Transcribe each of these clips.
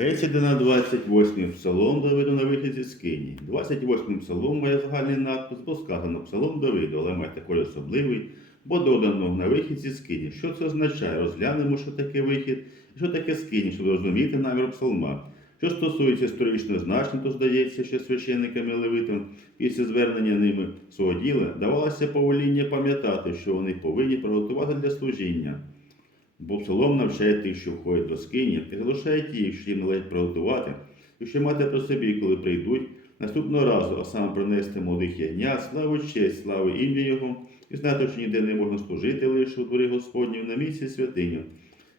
Перейдемо на 28 псалом Давиду на вихід з Скині. 28 псалом має загальний надпис, бо сказано псалом Давиду, але має такий особливий, бо додано на вихід зі Скині. Що це означає? Розглянемо, що таке вихід, що таке Скині, щоб зрозуміти намір псалма. Що стосується історичного значення, то здається, що священникам і левитам після звернення ними свого діла давалося повеління пам'ятати, що вони повинні приготувати для служіння. Бо псалом навчає тих, що входять до скині, і залишає ті, що їм належить приготувати, і що мати при собі, коли прийдуть, наступного разу, а саме принести молодих ягнят, славу честь, славу ім'я Його, і знати, що ніде не можна служити лише у дворі Господнім на місці святиня.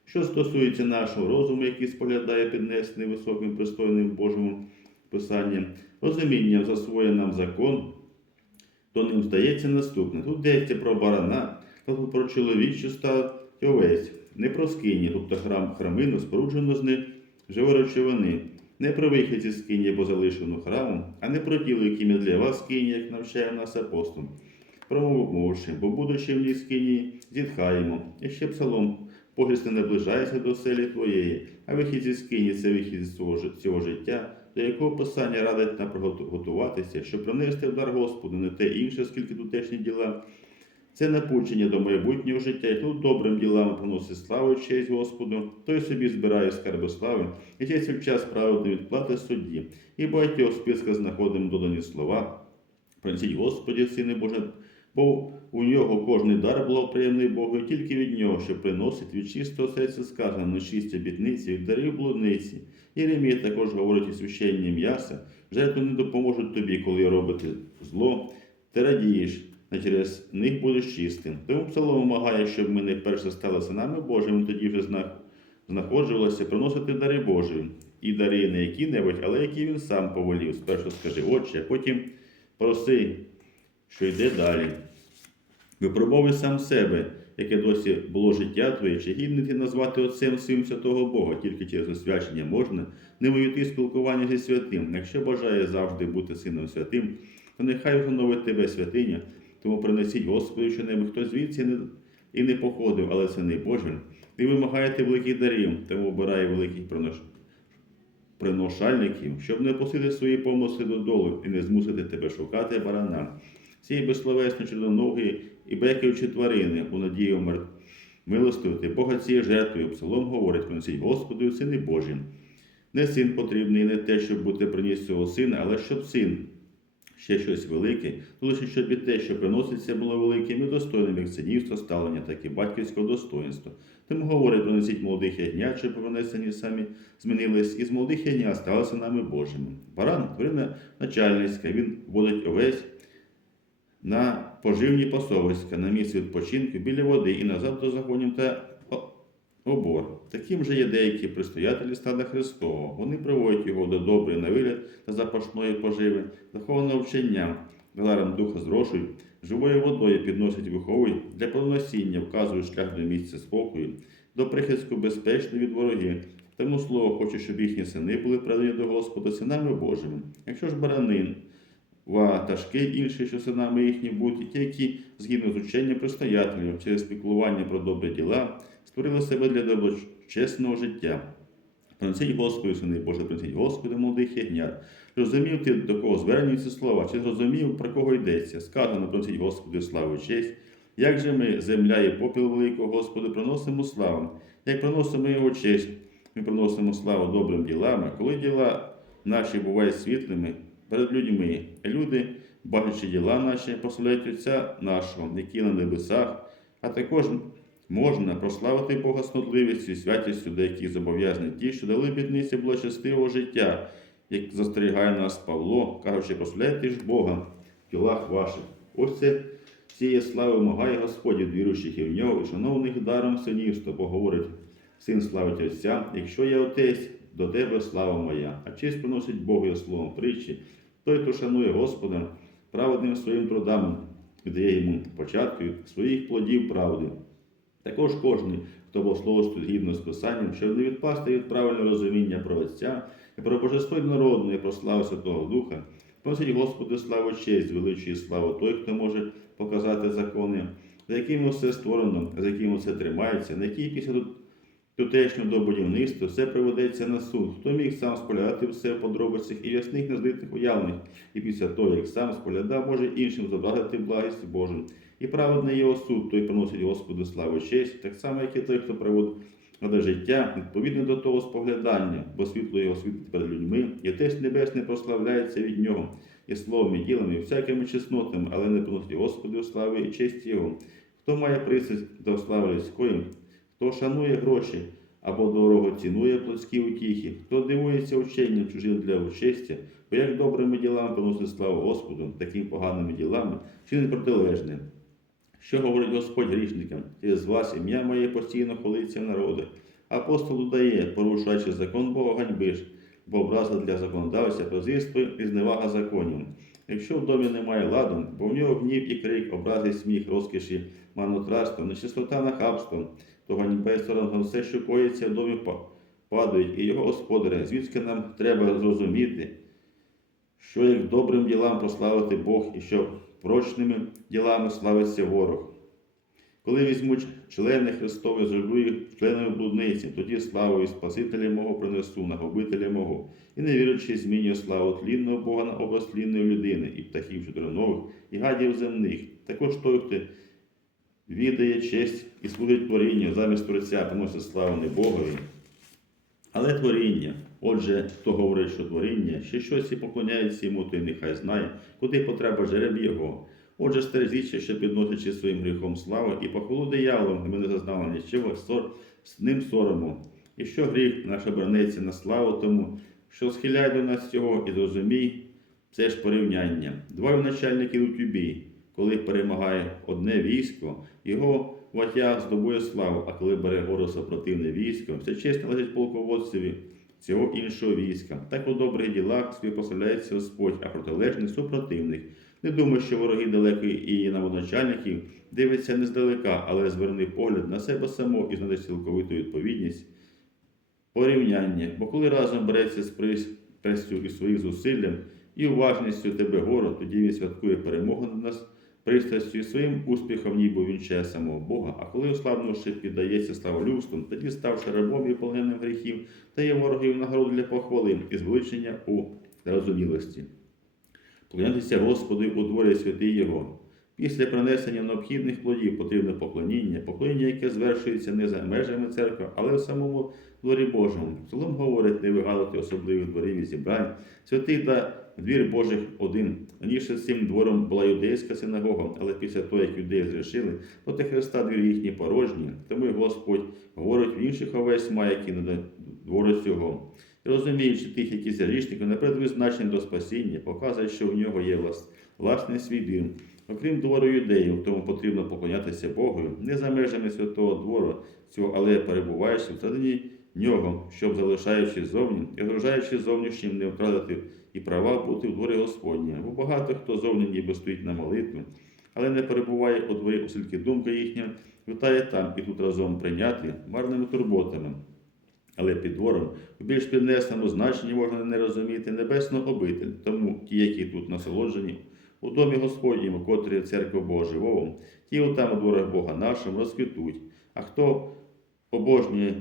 Що стосується нашого розуму, який споглядає піднесений високим пристойним Божим Писанням, розумінням засвоє нам закон, то ним здається наступне. Тут йдеться про барана, про чоловічу став овець, не про скині, тобто храм храмину, споруджену з них живоречовини, не про вихід зі скині, бо залишену храмом, а не про тіло, яким є для вас скині, як навчає нас апостол. Промовивши, бо будучи в ній скині, зітхаємо. І ще псалом, погляд не наближається до селі твоєї, а вихід зі скині це вихід з цього, життя, до якого писання радить нам приготуватися, щоб принести в дар Господу не те інше, скільки тутешні діла. Це напучення до майбутнього життя, і тут добрим ділами приносить славу і честь Господу, той собі збирає скарби слави, і тється в час праведної відплати судді. І багатьох списках знаходимо додані слова. Принесіть Господі, сини Боже, бо у нього кожний дар благоприємний Богу, і тільки від нього, що приносить від чистого серця сказано, нечисті обітниці, від дарів блудниці. Єремія також говорить і священні м'яса, жертви не допоможуть тобі, коли робити зло, ти радієш, а через них будеш чистим. Тому псалом вимагає, щоб ми не перше стали синами Божими, тоді вже зна- знаходжувалося приносити дари Божі. І дари не які-небудь, але які він сам повелів. Спершу скажи Отче, а потім проси, що йде далі. Випробовуй сам себе, яке досі було життя твоє, чи гідний ти назвати Отцем своїм святого Бога, тільки через освячення можна не воюти спілкування зі святим. Якщо бажає завжди бути сином святим, то нехай встановить тебе святиня, тому принесіть Господу що-небудь, хто звідси не, і не походив, але сини Божий. Ви вимагаєте великих дарів, тому обирає великих принош... приношальників, щоб не опустити свої помисли додолу і не змусити тебе шукати барана. Ці безсловесні чорноногі і бекаючі тварини у надії мер... милостивити Бога цією жертвою. Псалом говорить, принесіть Господу, сини Божі. Не син потрібний, не те, щоб бути приніс цього сина, але щоб син ще щось велике, то лише щоб те, що приноситься, було великим і достойним як синівства ставлення, так і батьківського достоинства. Тому говорить, принесіть молодих ягнят, що принесені самі змінились, і з молодих ягнят стали синами Божими. Баран тварина начальницька, він водить овець на поживні пасовиська, на місце відпочинку біля води і назад до загонів та обор. Таким же є деякі пристоятелі стада Христового. Вони приводять його до доброї на вигляд та запашної поживи, захованого вчення, даром духа зрошують, живою водою підносять виховують для плодоносіння, вказують шлях до місця спокою, до прихистку безпечно від ворогів. Тому слово хоче, щоб їхні сини були предані до Господа синами Божими. Якщо ж баранин, ватажки інші, що синами їхні будуть, і ті, які згідно з ученням простоятелів через спікулування про добрі діла, створили себе для доброчесного життя. Принесіть Господу, сини Боже, принесіть Господи, молодих ягнят. Розумів ти, до кого звернуться слова, чи зрозумів, про кого йдеться? Сказано, принесіть Господи, славу і честь. Як же ми, земля і попіл великого Господу, приносимо славу, як приносимо його честь, ми приносимо славу добрим ділам, коли діла наші бувають світлими перед людьми, люди, бачачи діла наші, прославляють Отця нашого, який на небесах, а також можна прославити Бога снотливістю і святістю, до яких зобов'язані ті, що дали бідниці благочестивого життя, як застерігає нас Павло, кажучи, прославляйте ж Бога в ділах ваших. Ось це цієї слави вимагає Господь віруючих і в нього, і шановних даром синівства, бо говорить, син славить Отця, якщо я отець, до тебе слава моя, а честь приносить Богу я словом притчі, той, хто шанує Господа, праведним своїм трудам, дає йому початку своїх плодів правди. Також кожен, хто богословствує згідно з Писанням, щоб не відпасти від правильного розуміння про Отця і про божество народне, і про славу Святого Духа, просить Господи славу честь, величує славу той, хто може показати закони, за якими все створено, за якими все тримається, на якій після тутешнього до будівництва, все приведеться на суд. Хто міг сам споглядати все в подробицях і ясних незлитих уявних, і після того, як сам споглядав, може іншим зобразити благість Божу. І праведний його суд, той приносить Господу славу честь, так само, як і той, хто приводить Надо життя відповідно до того споглядання, бо світло його світить перед людьми, і теж небесне прославляється від нього, і словом, і ділами, і всякими чеснотами, але не приносить Господу слави і честь Його. Хто має присість до слави людської, хто шанує гроші або дорого цінує плотські утіхи, хто дивується ученням чужим для участя, бо як добрими ділами приносить славу Господу, такими поганими ділами, чи не протилежне. Що говорить Господь грішникам, через вас ім'я моє постійно хвалиться народи. Апостол дає, порушуючи закон Бога, ганьбиш, бо образа для законодавця, прозірство і зневага законів. Якщо в домі немає ладу, бо в нього гнів і крик, образи, сміх, розкіші, манотратство, нечистота нахабство, то сором за все, що коїться в домі, падають, і його господаря. Звідки нам треба зрозуміти, що як добрим ділам прославити Бог і що прочними ділами славиться ворог. Коли візьмуть члени Христові, зроблю їх членами блудниці, тоді славу і Спасителя мого принесу, нагубителя мого, і не вірячи, змінюю славу тлінного Бога на образ тлінної людини, і птахів чотиринових, і гадів земних. Також той, хто віддає честь і служить творінню, замість Творця приносить славу не Богові, але творіння. Отже, хто говорить, що творіння, ще щось і поклоняється йому, той нехай знає, куди потреба жереб його. Отже, стережіться, що підносячи своїм гріхом славу і похвалу дияволом, ми не зазнали нічого, сор, з ним сорому. І що гріх наш обернеться на славу тому, що схиляє до нас цього і зрозумій, це ж порівняння. Двоє начальники йдуть у бій. Коли перемагає одне військо, його ватя здобує славу, а коли бере гору супротивне військо, вся честь належить полководцеві цього іншого війська. Так у добрих ділах собі прославляється Господь, а протилежних супротивних. Не думай, що вороги далекі і наводначальників дивляться не здалека, але зверни погляд на себе само і знайде цілковиту відповідність порівняння. Бо коли разом береться з пристрастю і своїх зусиллям і уважністю тебе гору, тоді він святкує перемогу над нас пристрастю і своїм успіхом, ніби вінчає самого Бога. А коли ослабнувши, піддається славолюбством, тоді ставши рабом і полоненим гріхів, дає ворогів нагороду для похвали і звеличення у зарозумілості. Поклонятися Господу у дворі святий Його. Після принесення необхідних плодів потрібне поклоніння, поклоніння, яке звершується не за межами церкви, але в самому дворі Божому. Псалом говорить, не вигадувати особливих дворів і зібрань. Святий та двір Божих один. Раніше цим двором була юдейська синагога, але після того, як юдеї зрішили, проти Христа двір їхні порожні. Тому й Господь говорить в інших овець має, до двору цього. І розуміючи тих, які за не предвизначені до спасіння, показує, що в нього є влас- власний свій дім. Окрім двору юдеїв, тому потрібно поклонятися Богу не за межами святого двору цього, але перебуваючи всередині нього, щоб залишаючи зовні і огрожаючи зовнішнім, не втратити і права бути в дворі Господня. Бо багато хто зовні ніби стоїть на молитву, але не перебуває у дворі, оскільки думка їхня витає там і тут разом прийняти марними турботами. Але під двором у більш піднесеному значенні можна не розуміти небесну обитель, тому ті, які тут насолоджені, у домі Господньому, котрі церква Божа Вовом, ті отам у дворах Бога нашим розквітуть. А хто обожнює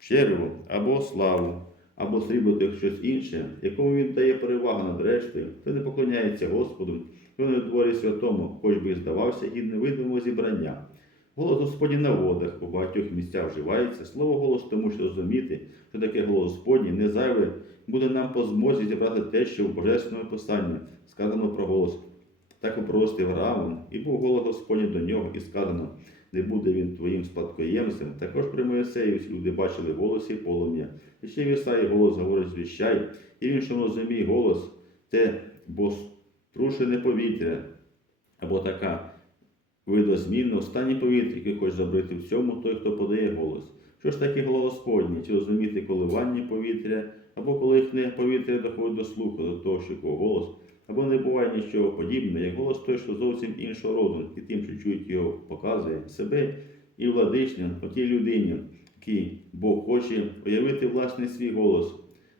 черву або славу, або срібло тих щось інше, якому він дає перевагу над рештою, хто не поклоняється Господу, хто не дворі святому, хоч би і здавався гідним видимого зібрання. Голос Господній на водах у багатьох місцях вживається. Слово голос тому, що розуміти, що таке голос Господній, не зайве, буде нам по змозі зібрати те, що в Божественному писанні сказано про голос. Так упростив Авраамом, і був голос Господній до нього, і сказано, не буде він твоїм спадкоємцем. Також при Моїсеї всі люди бачили голос і полум'я. І ще в Ісаї голос говорить звіщай, і в іншому розумій голос те, бо струшене повітря, або така видозмінно останнє повітря, яке хоче забрити в цьому той, хто подає голос. Що ж таке голос? Чи розуміти коливання повітря, або коли їхнє повітря доходить до слуху, до того, що його голос, або не буває нічого подібного, як голос той, що зовсім іншого роду, і тим, що чують його, показує себе і владичним отій людині, який Бог хоче уявити власний свій голос.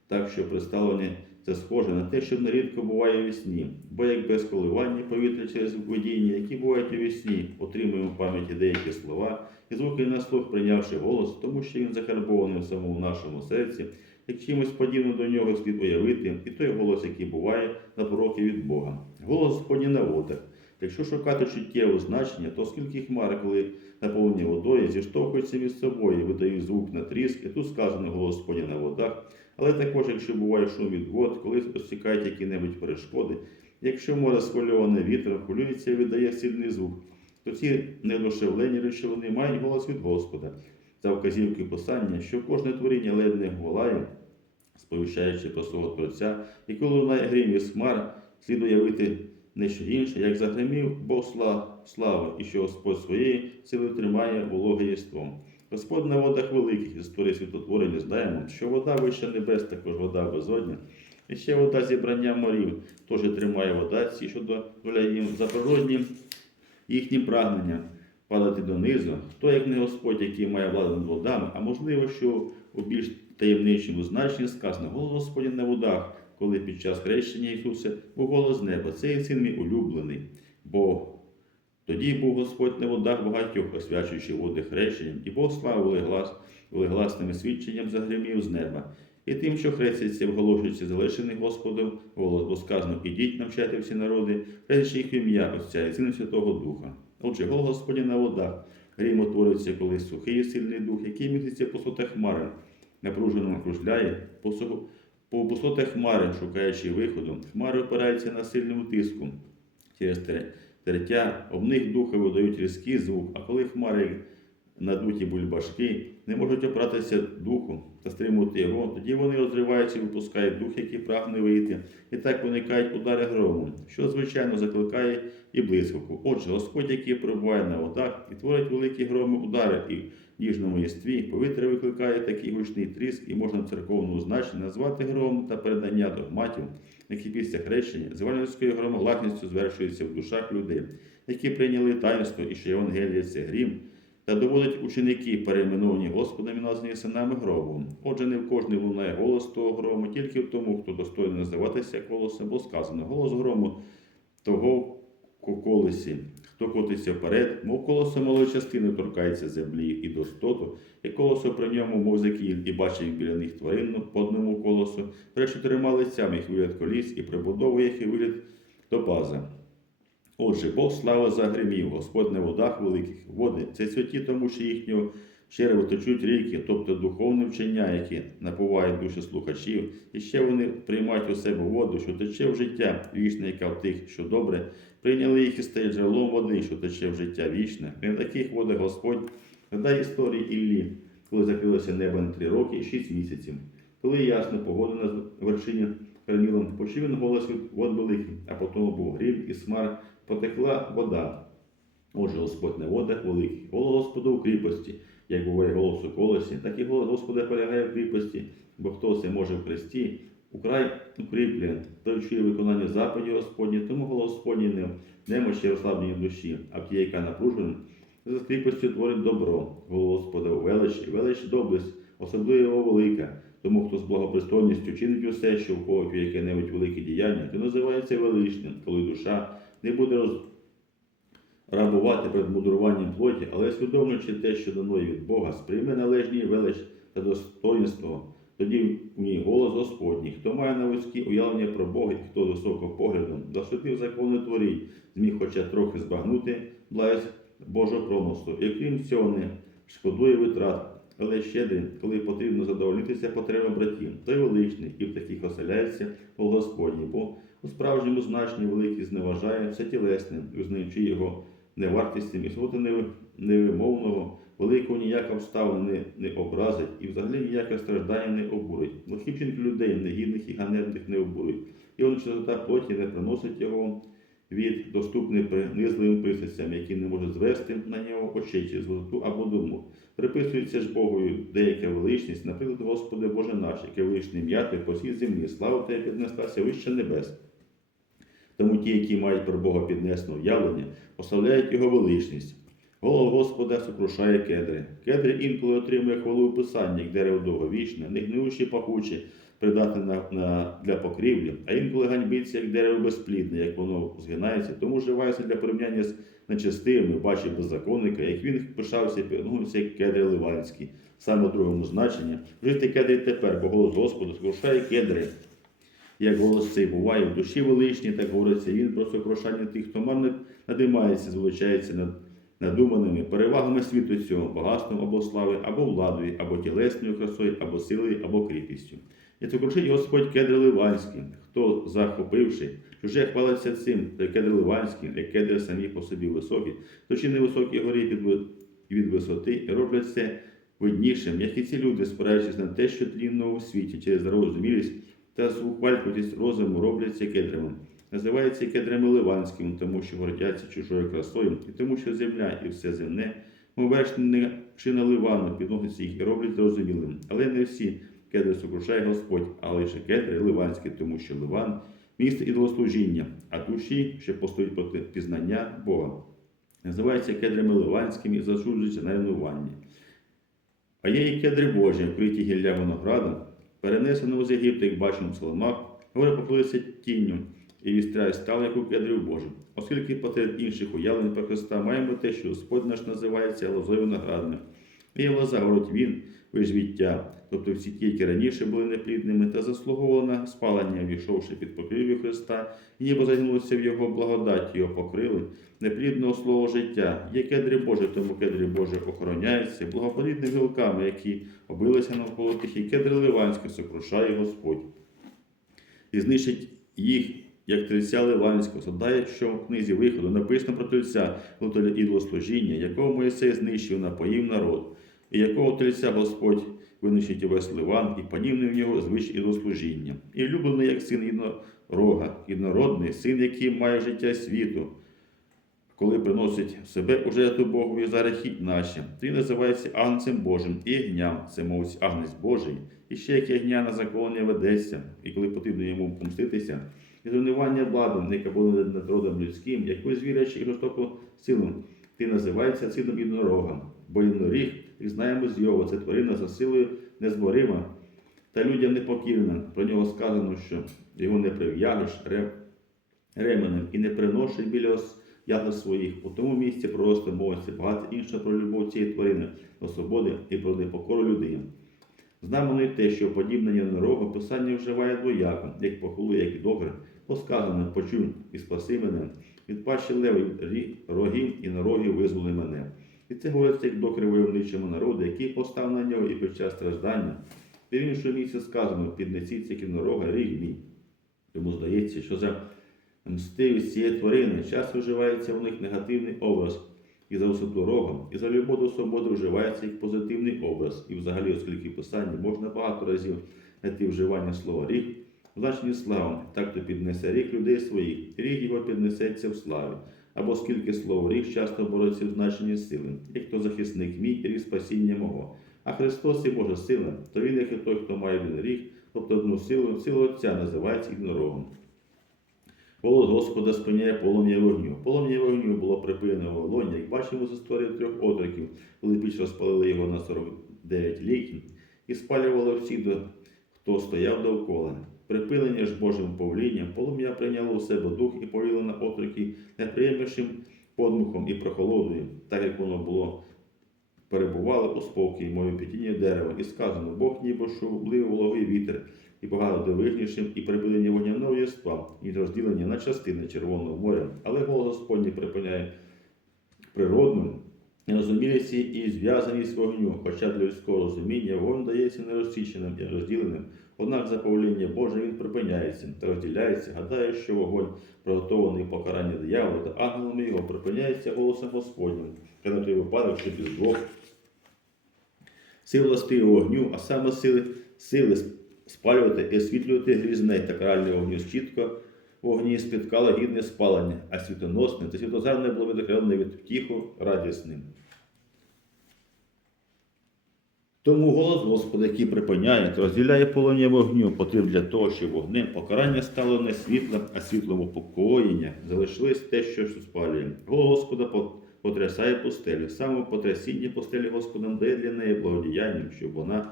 так що представлення це схоже на те, що нерідко буває у вісні, бо як без коливання повітря через видіння, які бувають у вісні, отримуємо в пам'яті деякі слова і звуки на слух, прийнявши голос, тому що він закарбований в самому нашому серці, як чимось подібним до нього слід уявити, і той голос, який буває на пророки від Бога. Голос Господній на водах. Якщо шукати чуттєве значення, то скільки хмари, коли наповнені водою, зіштовхуються між собою, видають звук на тріск, і тут сказано голос Господній на водах. Але також, якщо буває шум від вод, коли розтікають які-небудь перешкоди, якщо море схвильоване вітром, хвилюється і видає сильний звук, то ці недушевлені речовини мають голос від Господа. За вказівки писання, що кожне творіння ледне волає, сповіщаючи про свого Творця, і коли лунає грім із хмар, слід уявити не що інше, як загримів Бог сла- слави, і що Господь своєї сили тримає вологе єством. Господь на водах великих із історії світотворення знаємо, що вода вища небес, також вода безодня. І ще вода зібрання морів, теж тримає вода, ці, що дозволяє їм за природнім їхнім прагненням падати донизу. Хто, як не Господь, який має владу над водами, а можливо, що у більш таємничому значенні сказано голос Господі на водах, коли під час хрещення Ісуса був голос неба. Це є син мій улюблений. Бо тоді був Господь на водах багатьох, освячуючи води хрещенням, і Бог слави велиглас, велигласним свідченням загримів з неба. І тим, що хрестяться, вголошується залишений Господом, голос, бо сказано, ідіть навчати всі народи, хрестячи їх ім'я Отця і Сина Святого Духа. Отже, голос Господня на водах, грім утворюється, коли сухий і сильний дух, який міститься по сотах хмари, напружено кружляє, по, пустотах хмари, шукаючи виходу, хмари опираються на сильному тиску. Через тертя об них духи видають різкий звук, а коли хмари надуті бульбашки не можуть опратися духу та стримувати його, тоді вони розриваються і випускають дух, який прагне вийти, і так виникають удари грому, що звичайно закликає і блискавку. Отже, Господь, який перебуває на водах і творить великі громи удари і в ніжному єстві, повітря викликає такий гучний тріск, і можна церковному значенні назвати громом та передання догматів, які після хрещення з івангельською громогласністю звершуються в душах людей, які прийняли таїнство і що Євангеліє це грім, та доводять ученики, перейменовані Господом і названі синами гробу. Отже, не в кожний лунає голос того грому, тільки в тому, хто достойний називатися як голосом, бо сказано голос грому того ко колесі, хто котиться вперед, мов колесо малої частини торкається землі і достоту, і колесо при ньому, мов закіль, і бачив біля них тварину по одному колосу, перед чотирма лицями їх вигляд коліс, і прибудовує їх і вигляд топаза. Отже, Бог слава загримів, Господь на водах великих води. Це святі, тому що їхнього черева течуть ріки, тобто духовне вчення, які напувають душі слухачів, і ще вони приймають у себе воду, що тече в життя вічне, яка в тих, що добре, прийняли їх і стає джерелом води, що тече в життя вічне. І на таких водах Господь гадає історії Іллі, коли закрилося небо на три роки і шість місяців. Коли ясно погода на вершині Кармілом, почув він голос від вод великих, а потім був грім і смар, потекла вода. Отже, Господь на водах великих, голос Господа у кріпості, як буває голос у колесі, так і голос Господа полягає в кріпості, бо хто все може в Христі, украй укріплює, той чує виконання заповіді Господні, тому голос Господній не немощі розслабленій душі, а в тій, яка напружена, за кріпостю творить добро, голос Господа у величі, велич доблесть, особливо велика. Тому хто з благопристойністю чинить усе, що в кого яке-небудь велике діяння, то називається величним, коли душа не буде роз... рабувати перед мудруванням плоті, але усвідомлюючи те, що дано від Бога, сприйме належні велич та достоинство. Тоді в ній голос Господній, хто має на вузькі уявлення про Бога, і хто високо поглядом, досвідив закони творій, зміг хоча трохи збагнути благість Божого промислу, і крім цього не шкодує витрат, але щедрий, коли потрібно задовольнитися потребам братів, той величний, і в таких оселяється Бог Господній, бо у справжньому значенні великий зневажає все тілесне, визнаючи його невартістю і свого невимовного, великого ніяка обставина не, не образить і взагалі ніяке страждання не обурить. Лохі вчинки людей негідних і ганебних не обурить. І он чистота плоті не приносить його від доступних принизливим присадцям, які не можуть звести на нього очей через висоту або думу. Приписується ж Богові деяка величність, наприклад, Господи Боже наш, яке величне ім'я Ти всій землі, слава Тебе піднеслася вище небес. Тому ті, які мають про Бога піднесене уявлення, ославляють Його величність. Голос Господа сокрушає кедри. Кедри інколи отримує хвалу у писанні, як дерево довговічне, не гнивучі пахуче, придатне на, на, для покрівлі, а інколи ганьбиться, як дерево безплідне, як воно згинається, тому вживається для порівняння з нечестивими, бачить беззаконника, як він пишався пігнувся, як кедри ливанські. Саме в другому значенні. Жити кедри тепер, бо голос Господу скрушає кедри. Як голос цей буває в душі величній, так говориться він про сокрушання тих, хто марно надимається, звеличається над надуманими перевагами світу цього, багатством або слави, або владою, або тілесною красою, або силою, або кріпістю. І сокрушить Господь кедри ливанські, хто, захопивши, чуже хвалиться цим, то кедри ливанські, як кедри самі по собі високі, то чи не високі горі від, від висоти, і роблять це виднішим, як і ці люди, спираючись на те, що тлінно у світі через зарозумілість та зухвалькуватість розуму робляться кедрами. Називаються кедрами ливанськими, тому що гордяться чужою красою, і тому, що земля і все земне, мов вершина шина Ливану, підноситься їх і роблять зрозумілим. Але не всі кедри сокрушає Господь, а лише кедри ливанські, тому що Ливан місце ідолослужіння, а душі, що постоїть проти пізнання Бога. Називаються кедрами ливанськими і засуджуються на ревнування. А є і кедри Божі, вкриті гілля виноградом, перенесено з Єгипту, як бачимо в Соломах, горе поклалися тінню і вістряє стали, як у кедрів Божих. Оскільки посеред інших уявлень про Христа маємо те, що Господь наш називається лозою виноградним. І лоза, говорить він, вижвіття, тобто всі ті, які раніше були неплідними, та заслуговували на спалення, війшовши під покрівлю Христа, і ніби загнулося в Його благодаті, його покрили, неплідного слова життя. Є кедри Божі, тому кедри Божі охороняються благоплідними гілками, які обилися навколо тих, і кедри Ливанські сокрушає Господь. І знищить їх, як тельця Ливанського, задає, що в книзі виходу написано про тельця ідолослужіння, якого Моїсей знищив, напоїв народ, і якого тельця Господь винищить увесь Ливан, і подібний в нього звич ідолослужіння. І люблений як син єдинорога, єдинородний, син, який має життя світу, коли приносить себе у жертву Богові за гріхи наші. Ти називається Агнцем Божим і ягням, це мовить Агнець Божий, і ще як ягня на законі ведеться, і коли потрібно йому помститися, і зруйнування влади, яке було над родом людським, як ви звірячи і жорстоко силу, ти називається сином єдинорога, бо єдиноріг, і знаємо з Йова, це тварина за силою незборима, та людям непокірна. Про нього сказано, що його не прив'яжеш ременем і не приношуй біля ягод своїх. У тому місці просто мовиться багато іншого про любов цієї тварини до свободи і про непокору людині. Знамено й те, що подібне єдинорога писання вживає двояко, як похулу, як і добре, бо сказано, почув і спаси мене, від пащі леви рі- рогів і нарогів визволи мене. І це говориться як докри войовничому народу, який постав на нього і під час страждання. І в іншому місці сказано, піднесіться кінорога ріг мій. Йому здається, що за мстивість цієї тварини часто вживається в них негативний образ і за висоту рогом, і за любов до свободи вживається як позитивний образ. І взагалі, оскільки в писанні можна багато разів знайти вживання слова ріг, в значенні так то піднесе ріг людей своїх, ріг його піднесеться в славі. Або скільки слово ріг часто бореться в значенні сили, як то захисник мій і ріг спасіння мого. А Христос і Божа сила, то він, як і той, хто має він ріг, тобто одну силу, силу Отця називається ігнорогом. Голос Господа спиняє полум'я вогню. Полум'я вогню було припинено в як бачимо з історії трьох отроків, коли піч розпалили його на 49 ліків і спалювали всі, хто стояв довкола. Припинення ж Божим повлінням, полум'я прийняло у себе дух і повіло на отроків неприємнішим подмухом і прохолодою, так як воно було перебувало у спокій, мові пітіння дерева, і сказано, Бог ніби шублив вологий вітер, і багато дивижнішим, і припинення вогняного єства, і розділення на частини Червоного моря. Але голос Господній припиняє природну нерозумілість і зв'язаність вогню, хоча для людського розуміння вогонь дається нерозсіченим і розділеним. Однак за повеління Боже він припиняється та розділяється, гадає, що вогонь, приготований покарання диявола та ангелами його, припиняється голосом Господнім, коли той випадок, що без двох сил властиві вогню, а саме сили, сили спалювати і освітлювати грізне та каральне вогню чітко вогні спіткало гідне спалення, а світоносне та світозарне було відокремлене від втіху радісним. Тому голос Господа, який припиняє розділяє полум'я вогню, потрібен для того, щоб вогнем покарання стало не світлом, а світлом упокоєння, залишилось те, що спалює. Голос Господа по- потрясає пустелю. Саме потрясіння пустелі Господом дає для неї благодіянням, щоб вона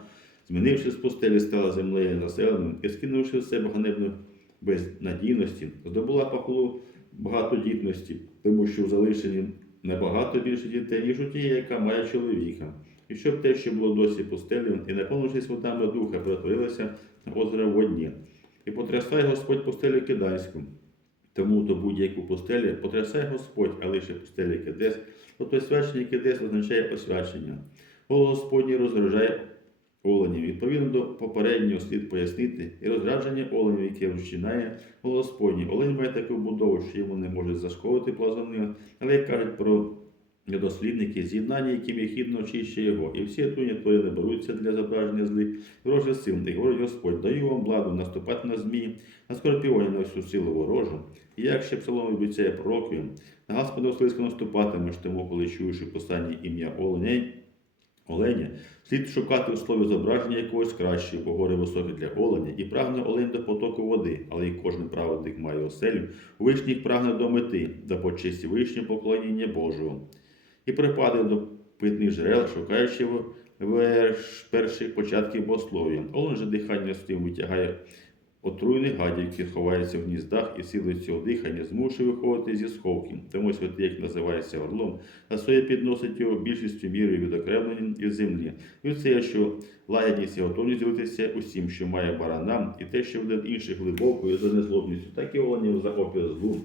змінивши з пустелі, стала землею населеним і скинувши з себе ганебну безнадійності, здобула похвалу багатодітності, тому що в залишенні набагато більше дітей, ніж у тієї, яка має чоловіка. І щоб те, що було досі пустелю, і наповнившись водами духа, перетворилося на озеро водні. І потрясає Господь пустелю Кидайську. Тому то будь-яку пустелю потрясає Господь, а лише пустелі Кедес, тобто освячення Кедес означає освячення. Голос Господній розгружає оленів. Відповідно до попереднього слід пояснити і розрадження оленів, яке розчинає голос Господній. Олень має таку будову, що йому не може зашкодити плазовним, але як кажуть про дослідники, з'єднання, яким є хідно очищує його, і всі отруйні тварини беруться для зображення злих ворожих сил. І говорить Господь, даю вам владу наступати на змії, на скорпіоні, на всю силу ворожу. І як ще псалом обіцяє пророків, на Господа слизько наступатимеш, тому коли чуєш у посланні ім'я оленей, оленя, слід шукати у слові зображення якогось кращого, бо гори високі для оленя, і прагне олень до потоку води, але й кожен праведник має оселю, вишніх прагне до мети, до почесті вишнє поклоніння Божого. І припаде до питних джерел, шукаючи в- перших початків богослов'я. Олень же дихання стив витягає отруйних гадів, які ховаються в гніздах, і сили цього дихання змушує виходити зі сховки. Тому святий, як називається орлом, а своє підносить його більшістю міри відокремлені від землі. І це, що лагідність і готовність ділитися усім, що має баранам, і те, що веде інших глибокою за незлобністю, так і оленів за опір злу.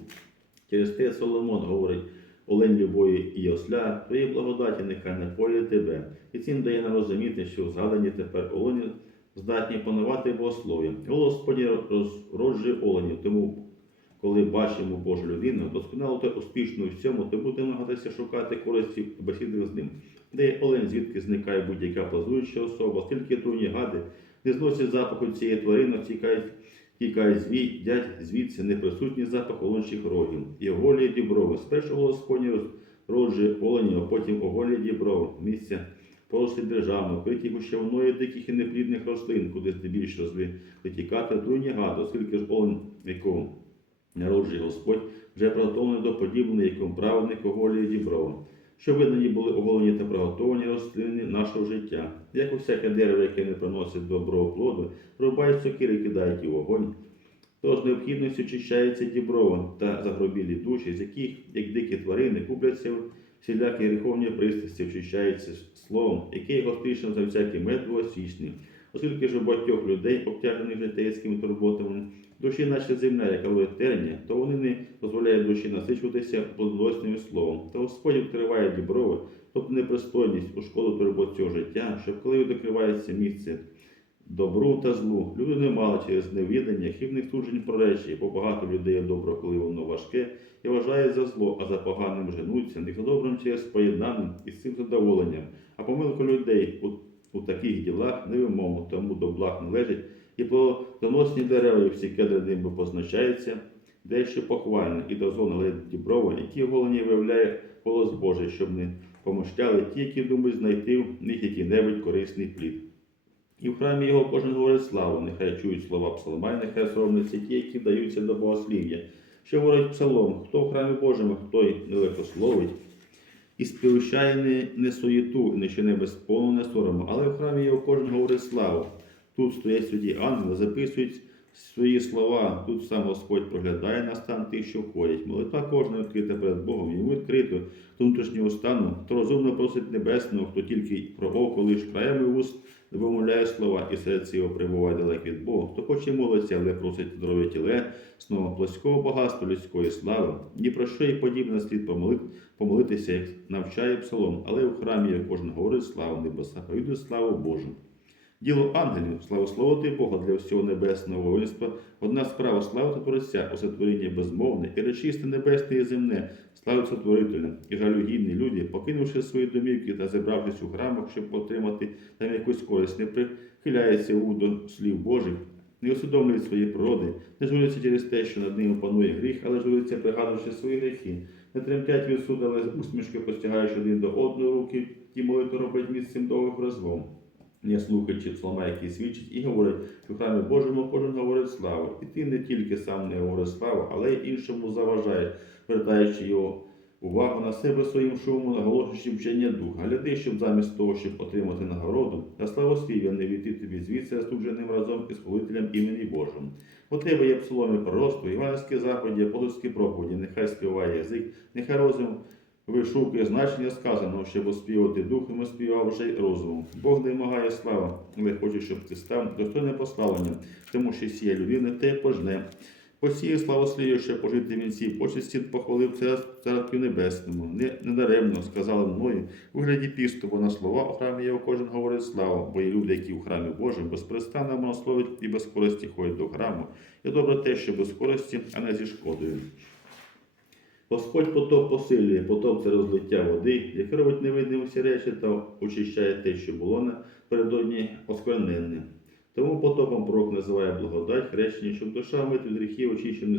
Через те Соломон говорить. Олень любої і осля, твої благодаті нехай наполює тебе. І цим дає нам розуміти, що згадані тепер олені здатні панувати богослов'ям. Голос Господній розроджує оленів, тому коли бачимо Божу людину, досконало та успішну у всьому, то будемо намагатися шукати користі в бесідах з ним. Де олень, звідки зникає будь-яка плазуюча особа, оскільки труні гади не зносять запаху цієї тварини, тікають, тікають звій, дядь звідси неприсутній запах олончих рогів. І оголює діброви. Спершу голос Господній розроджує оленів, а потім оголює діброви. Місця порослі державно, вкриті гущавною диких і неплідних рослин, куди здебільшого зли витікати отруйні гади, оскільки ж олень, якого народжує Господь, вже приготовлений до подібної, якому праведник оголює діброво. Що видані були оголені та приготовані рослини нашого життя, як у всяке дерево, яке не приносить доброго плоду, рубають сокири і кидають і вогонь. Тож необхідністю очищається діброво та загробілі душі, з яких, як дикі тварини, купляться всілякі гріховні пристрасті, очищаються словом, яке гострішим за всякий мед. Оскільки ж у багатьох людей, обтяжених житейськими турботами, душі наче земля, яка ловить терня, то вони не дозволяють душі насичуватися плодоносним словом. Та Господь відкриває діброви, тобто непристойність у шкоду турбот цього життя, щоб коли відкривається місце добру та злу, люди не мали через невідання хибних суджень про речі, бо багато людей добро, коли воно важке, і вважає за зло, а за поганим женуться, не за добрим через поєднаним і з цим задоволенням. А помилка людей у, таких ділах невимовно, тому до благ належить, і плодоносні дерева, і всі кедри ними позначаються, дещо похвальне, і до зони діброва, які голені виявляє голос Божий, щоб не помощали ті, які думають знайти в них який-небудь корисний плід. І в храмі його кожен говорить славу, нехай чують слова псалма, і нехай соромляться ті, які вдаються до богослів'я. Що говорить псалом, хто в храмі Божому, хто й нелегкословить, і сповіщає не, не суєту, і не чине безполне сорому, але в храмі його кожен говорить славу. Тут стоять святі ангели, записують свої слова, тут сам Господь проглядає на стан тих, що входять. Молитва кожна відкрита перед Богом, йому відкрито внутрішнього стану, хто розумно просить небесного, хто тільки про око лиш краями уст вимовляє слова, і серце його прибуває далеко від Бога. Хто хоче молиться, але просить здоров'я тіле, снова плоського багатства людської слави. Ні про що і подібне слід помолитися, як навчає псалом, але в храмі як кожен говорить славу небеса, повідує славу Божу. Діло ангелів, славословити Бога для всього небесного воїнства, одна справа славити Творця, усе творіння безмовне, і речисте небесне і земне, славить Сотворителя, і жалюгідні люди, покинувши свої домівки та зібравшись у храмах, щоб отримати там якусь користь, не прихиляється у до слів Божих, не усвідомлюють свої природи, не журяться через те, що над ними панує гріх, але журяться, пригадуючи свої гріхи, не тремтять від суду, але усмішки постягаючи один до одного руки, ті молитви роблять місцем довгих розлом не слухаючи псалма, який свідчить, і говорить, що в храмі Божому кожен говорить славу. І ти не тільки сам не говориш славу, але й іншому заважаєш, вертаючи його увагу на себе своїм шумом, наголошуючи вчення духа. Гляди, щоб замість того, щоб отримати нагороду, та славослів'я не війти тобі звідси засудженим разом із хвалителем імені Божим. У тебе є псаломи пророцтво, іванські заході, апостольські проповіді, нехай співає язик, нехай розум вишукує значення сказаного, щоб оспівати духом і співав вже й розумом. Бог вимагає слава, але хоче, щоб ти став достойним пославлення, тому що сіє людина, те пожне. Посіє славослів'я, що пожити вінці, почесті похвалив це царстві небесному. Не, недаремно сказали мною у вигляді пісту, бо на слова у храмі його кожен говорить славу, бо є люди, які у храмі Божому безперестанно монословить і без користі ходять до храму. І добре те, що без користі, а не зі шкодою. Господь потоп посилює, потоп це розлиття води, яке робить невидимі всі речі та очищає те, що було напередодні оскверненне. Тому потопом пророк називає благодать, хрещення, щоб душа мити від гріхів, очищена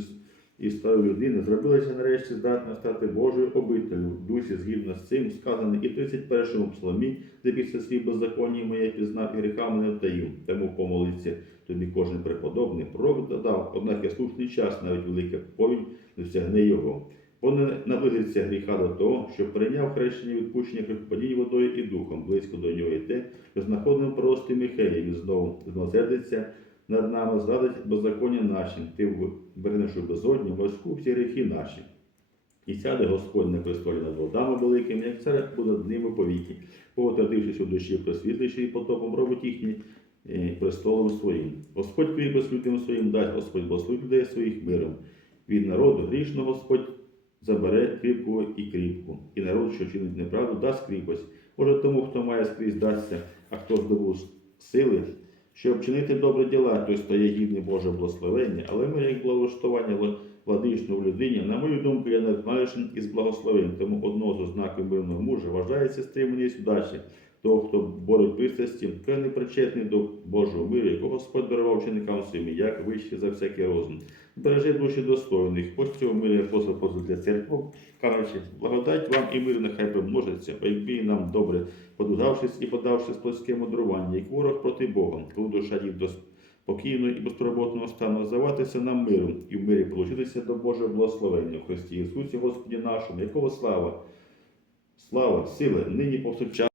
і старої людини, зробилася нарешті здатна стати Божою обителю дусі згідно з цим сказано і в 31-му псалмі, де після слів беззаконні моє пізнав і гріхами не втаїв. Тому помолиться тобі кожен преподобний. Пророк додав, однак є слушний час, навіть велика повінь досягне його. Бо не наблизиться гріха до того, що прийняв хрещення відпущення припадінь водою і духом, близько до нього і те, що знаходимо прости Михея, він знову змилосердиться над нами, зрадить беззаконня наші, ти вернеш у безодню, морську всі гріхи наші. І сяде Господь на престолі над водами великими, як цар буде дними повіки, повотрадившись у душі просвітливши і потопом робить їхні е, престолом своїм. Господь кріпость людям своїм дасть, Господь благословить людей своїх миром. Від народу грішного Господь забере кріпку і кріпку, і народ, що чинить неправду, дасть кріпость. Може тому, хто має скрізь дасться, а хто здобув сили, щоб чинити добрі діла, той стає гідний Боже благословення, але ми, як благоштування владичного людині, на мою думку, я надмалішен із благословень, тому одного з ознаків мирного мужа вважається стриманість удачі. Того, хто борить пристрасті, той не причетний до Божого миру, якого Господь дарував ученикам своїм, як вище за всякий розум. Бережи душі достойних, цього миру апостол апостол для церкви, кажучи, благодать вам і мир нехай примножиться, ойбій нам добре, подужавшись і подавшись плотське мудрування, як ворог проти Бога, коли душа їх до спокійного і безтурботного стану здаватися нам миром і в мирі получитися до Божого благословення. В Христі Ісусі Господі нашому, якого слава, слава, сила, нині повсякчас